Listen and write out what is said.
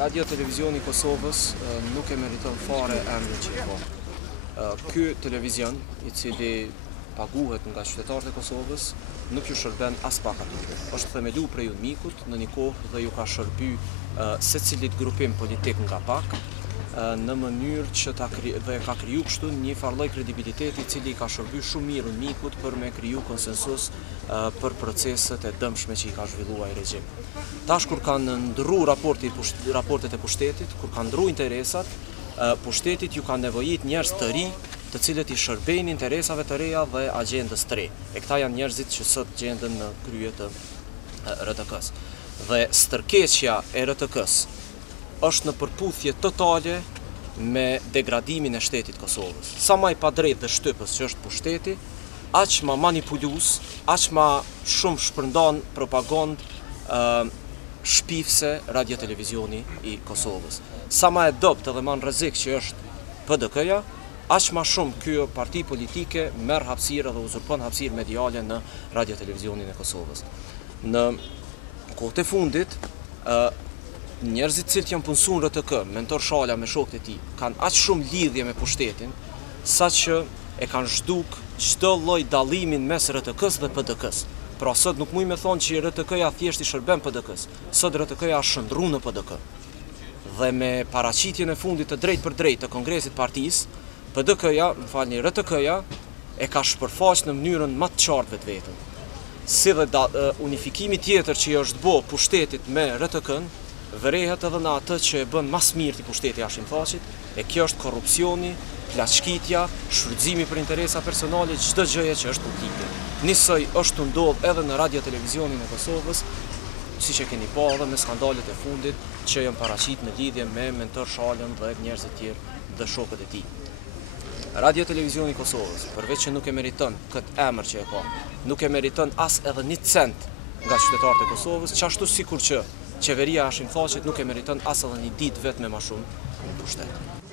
Radio Televizioni i Kosovës nuk e meriton fare emrin që i ka. Ky televizion, i cili paguhet nga qytetarët e Kosovës, nuk ju shërben as pak atyre. Është themelu prej mikut në një kohë dhe ju ka shërby secilit grupim politik nga pak, në mënyrë që dhe ka kriju kështu një farlloj kredibiliteti i cili ka shërby shumë mirë mikut për me kriju konsensus për proceset e dëmshme që i ka zhvilluar regjim. Tash kur kanë ndrru raportet e pushtetit, kur kanë ndrru interesat, pushtetit ju kanë nevojit njerëz të ri, të cilët i shërbejnë interesave të reja dhe agjendës të re. E këta janë njerëzit që sot gjenden në krye të RTK-s. Dhe stërkeqja e RTK-s është në përputhje totale me degradimin e shtetit Kosovës. Sa ma i padrejt dhe shtypës që është pushteti, aq ma manipulus, aq ma shumë shpërndan propagandë shpifse Radio Televizioni i Kosovës. Sa ma e dopt edhe ma në rrezik që është PDK-ja, aq ma shumë kjo parti politike merr hapësirë dhe uzurpon hapësirë mediale në Radio Televizionin e Kosovës. Në kohët e fundit, njerëzit cilët janë punësuar në RTK, Mentor Shala me shokët e tij, kanë aq shumë lidhje me pushtetin, saqë e kanë zhduk çdo lloj dallimin mes RTK-s dhe PDK-s. Pra sot nuk muj me thonë që RTK-ja thjesht i shërben PDK-s. Sot RTK-ja është shndruar në PDK. Dhe me paraqitjen e fundit të drejt për drejt të Kongresit Partisë, RTK-ja e ka shpërfaq në mënyrën më të qartë vetveten. Si dhe unifikimi tjetër që i është bë pushtetit me RTK-n, vërehet edhe në atë që e bën mas mirë të pushteti Hashimthaqit, e kjo është korrupsioni, plaçkitja, shfrytëzimi për interesa personale, çdo gjëje që është politike. Nisoj është ndodh edhe në Radio Televizionin e Kosovës, siç e keni pa edhe me skandalet e fundit që janë paraqit në lidhje me Mentor Shalën dhe njerëz të tjerë dhe shokët e tij. Radio Televizioni i Kosovës, përveç që nuk e meriton këtë emër që e ka, nuk e meriton as edhe 1 cent nga qytetarët e Kosovës, qashtu sikur që qeveria Hashimthaqit nuk e meriton as edhe 1 ditë vetëm më shumë në pushtet.